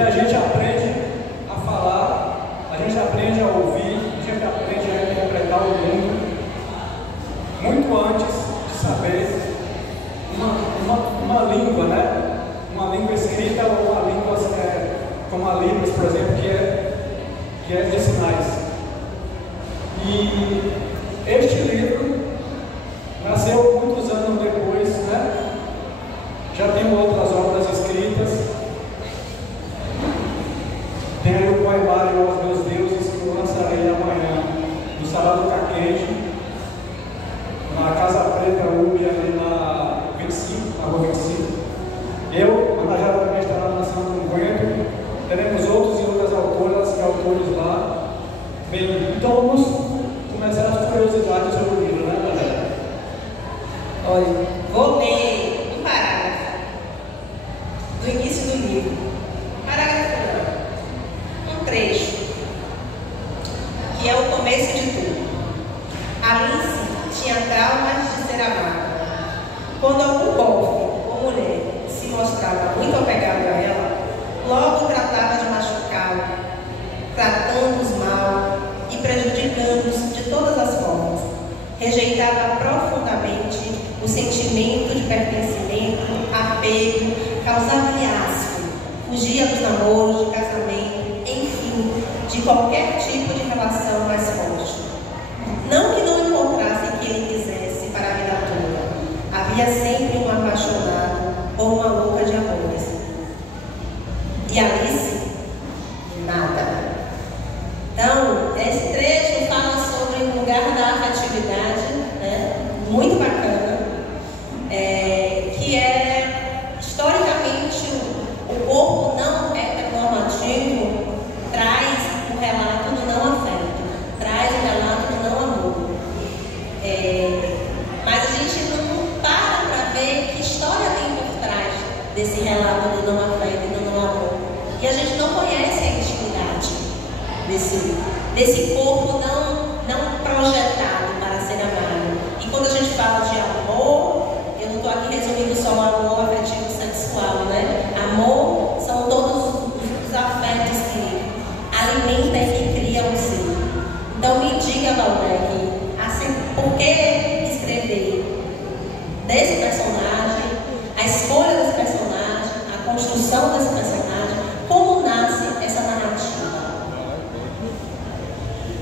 porque a gente aprende a falar, a gente aprende a ouvir, a gente aprende a interpretar o mundo muito antes de saber uma língua, né? Uma língua escrita ou uma língua como a Libras, por exemplo, que é de sinais. E este livro nasceu muitos anos depois, né? Já tem outras obras escritas. Tem aí o Poemário aos Meus Deuses, que eu lançarei amanhã no Salão do Caquete, na Casa Preta UB, ali na 25, na rua 25. Eu, Ana Jara, também estará lançando um evento. Teremos outros e outras autoras e autores lá. Bem, então vamos começar as curiosidades sobre o livro, né, Ana Jara? Olha, vou ler um parágrafo do início do livro. Parágrafo não, um trecho, que é o começo de tudo. Alice tinha traumas de ser amada. Quando algum bofe ou mulher se mostrava muito apegado a ela, logo tratava de machucá-lo, tratando-os mal e prejudicando-os de todas as formas. Rejeitava profundamente o sentimento de pertencimento, apego, causava-lhe asco, fugia dos namoros, de casamento, enfim, de qualquer tipo de relação mais forte. Não que não encontrasse quem ele quisesse para a vida toda. Havia sempre um apaixonado ou uma louca de amores. E Alice? Nada. Então, esse trecho fala sobre o lugar da afetividade, né? Muito bacana, que é, historicamente, o corpo não heteronormativo traz o relato do não afeto, traz o relato do não amor. Mas a gente não para ver que história tem por trás desse relato do não afeto e do não amor. E a gente não conhece a intimidade desse corpo não projetado para ser amado. E quando a gente fala de amor, eu não estou aqui resumindo só o amor afetivo sexual, né? Amor são todos os afetos que alimentam e que criam o ser. Então me diga, Valdec, assim, por que escrever desse personagem, a escolha desse personagem, a construção desse personagem, como nasce essa narrativa?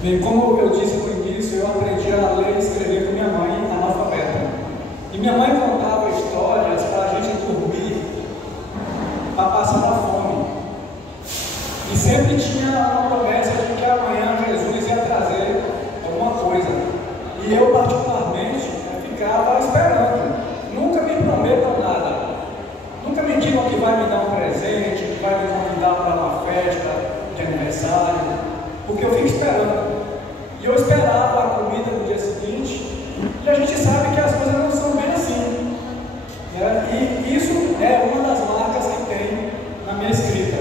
Bem, como eu disse no início, eu aprendi a ler e escrever com minha mãe analfabeta. E minha mãe contava histórias para a gente dormir, para passar a fome. E sempre tinha uma promessa de que amanhã Jesus ia trazer alguma coisa. E eu, particularmente, ficava esperando. Nunca me prometam nada. Nunca me digam que vai me dar um presente, que vai me convidar para uma festa de aniversário. Porque eu fico esperando. E eu esperava a comida no dia seguinte. E a gente sabe que as coisas não são bem assim, né? E isso é uma das marcas que tem na minha escrita.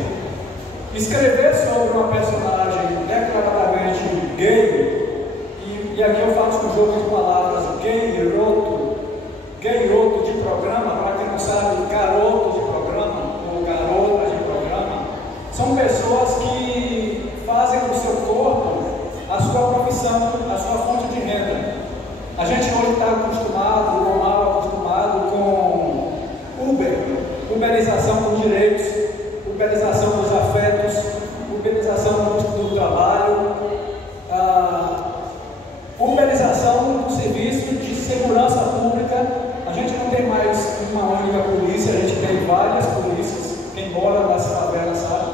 Escrever sobre uma personagem declaradamente gay, e aqui eu faço um jogo de palavras, garoto de programa, para quem não sabe, garoto de programa ou garota de programa, são pessoas que fazem do seu corpo a sua profissão, a sua fonte de renda. A gente hoje está acostumado, ou mal acostumado, com uberização dos direitos, uberização dos afetos, uberização do trabalho, uberização do serviço de segurança pública. A gente não tem mais uma única polícia, a gente tem várias polícias. Quem mora nas favelas sabe,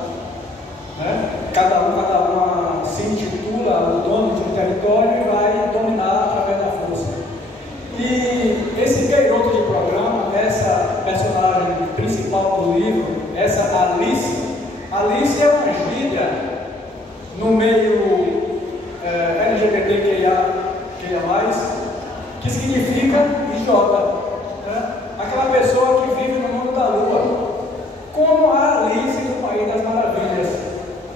né? Cada uma se intitula o dono de um território e vai dominar através da força. E esse garoto de programa, essa personagem principal do livro, essa Alice é uma gíria no meio LGBTQIA+, que significa idiota, né? Aquela pessoa que vive no mundo da lua, como a Alice do País das Maravilhas.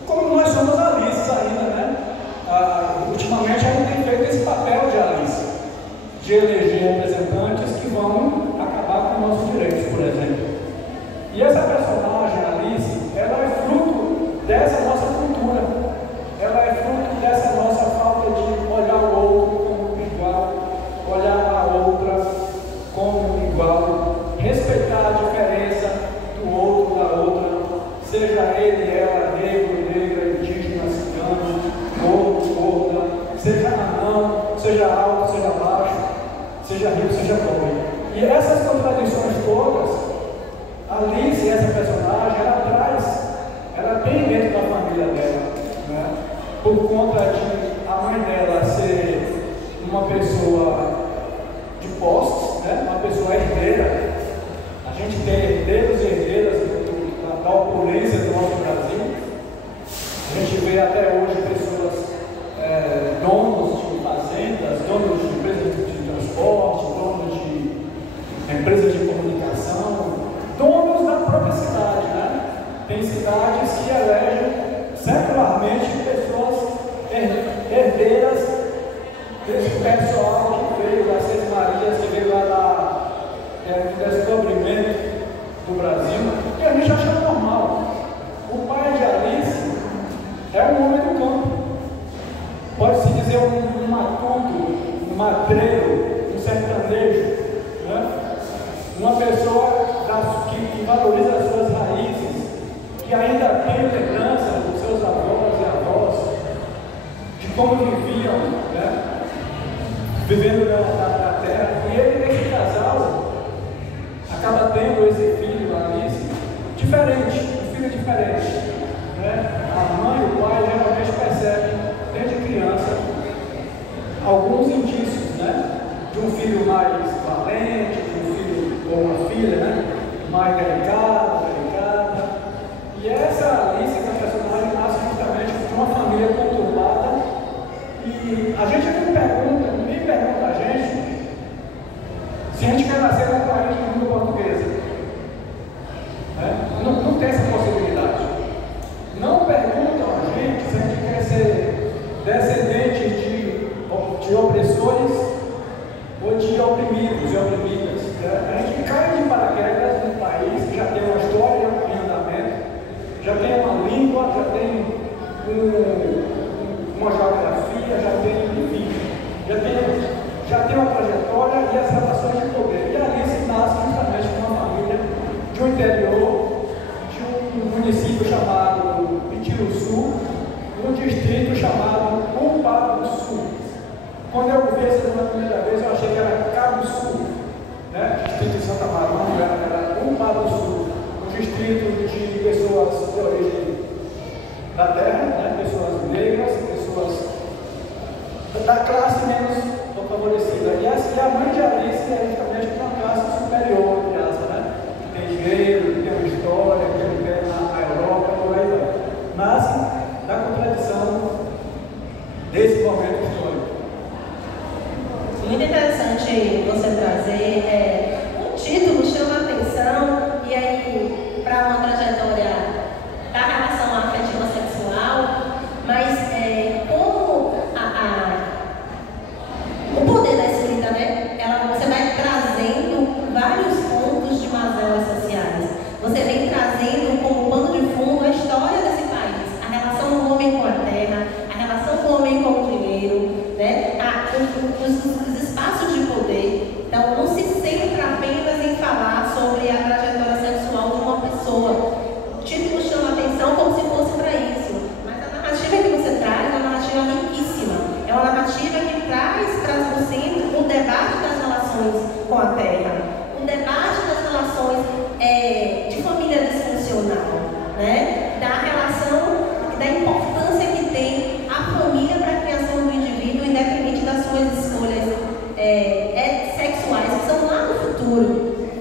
Como nós somos Alices ainda, né? Ultimamente a gente tem feito esse papel de Alice, de eleger representantes que vão acabar com nossos direitos, por exemplo. E essa personagem, Alice, ela é fruto seja alto, seja baixo, seja rico, seja pobre. E essas contradições todas, Alice, essa personagem, ela tem dentro da família dela, né? Por conta de a mãe dela ser uma pessoa de posses, né? Uma pessoa herdeira. A gente tem herdeiros e herdeiras da opulência do nosso Brasil. A gente vê até hoje pessoas donos de fazendas, donos de empresas de transporte, donos de empresas de comunicação, donos da própria cidade, né? Tem cidades que elegem secularmente pessoas herdeiras desse pessoal que veio das Seis Marias, que veio lá do descobrimento do Brasil, e a gente acha normal. O pai de Alice é um homem do campo. Pode-se dizer um matuto, um madreiro, um sertanejo, né? Uma pessoa que valoriza as suas raízes, que ainda tem lembrança dos seus avós e avós, de como viviam, né? Vivendo na terra. E ele, esse casal, acaba tendo esse filho, Alice, diferente, um filho diferente, né? A mãe e o pai geralmente percebem, desde criança, alguns indícios, né? De um filho mais valente, de um filho ou uma filha, né? Mais delicada. E essa Alice, que é a personagem, nasce justamente de uma família conturbada. E a gente não pergunta, ninguém pergunta a gente se a gente quer nascer num país de língua portuguesa. Né? Não tem essa possibilidade. Não perguntam a gente se a gente quer ser descendente de opressores ou de oprimidos e oprimidas. A gente cai de paraquedas num país que já tem uma história em andamento, já tem uma língua, já tem uma geografia, já tem, enfim, já tem uma trajetória e as relações de poder. E Alice nasce justamente de uma família de um interior, de um município chamado Pitiruçu, um distrito chamado Uparuçu. Quando eu vi essa pela primeira vez, eu achei que era Cabuçu, né? Distrito de Santa Maria, era Uparuçu, um distrito de pessoas de origem da terra, né? Pessoas negras, pessoas da classe menos favorecida. E a mãe de Alice é justamente uma classe superior, né? Que tem dinheiro, que tem uma história, que tem um pé na Europa, por aí vai. Nasce da contradição desse momento histórico. Muito interessante você trazer um título chama a atenção, e aí para uma trajetória da relação afetiva sexual, mas como o poder da escrita, né? Você vai trazendo vários pontos de mazelas sociais. Você vem trazendo como pano de fundo a história desse país, a relação do homem com a terra, a relação do homem com o dinheiro, né? Os espaços de poder. Então, não se centra apenas em falar sobre a trajetória sexual de uma pessoa. O título chama a atenção como se fosse para isso, mas a narrativa que você traz é uma narrativa riquíssima. É uma narrativa que traz no centro o debate das relações com a terra, o debate das relações de família disfuncional, né? Da relação, da importância que tem a família para a criação do indivíduo, independente das suas escolhas sexuais, que são lá no futuro,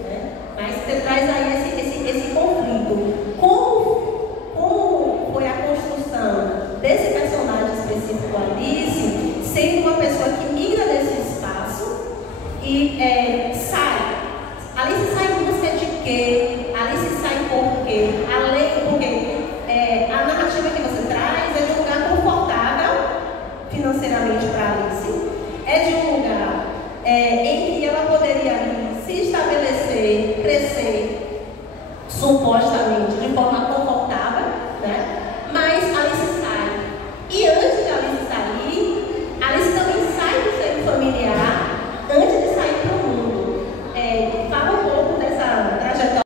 né? Mas você traz aí esse conflito. Como foi a construção desse personagem específico, Alice, sendo uma pessoa que migra desse espaço e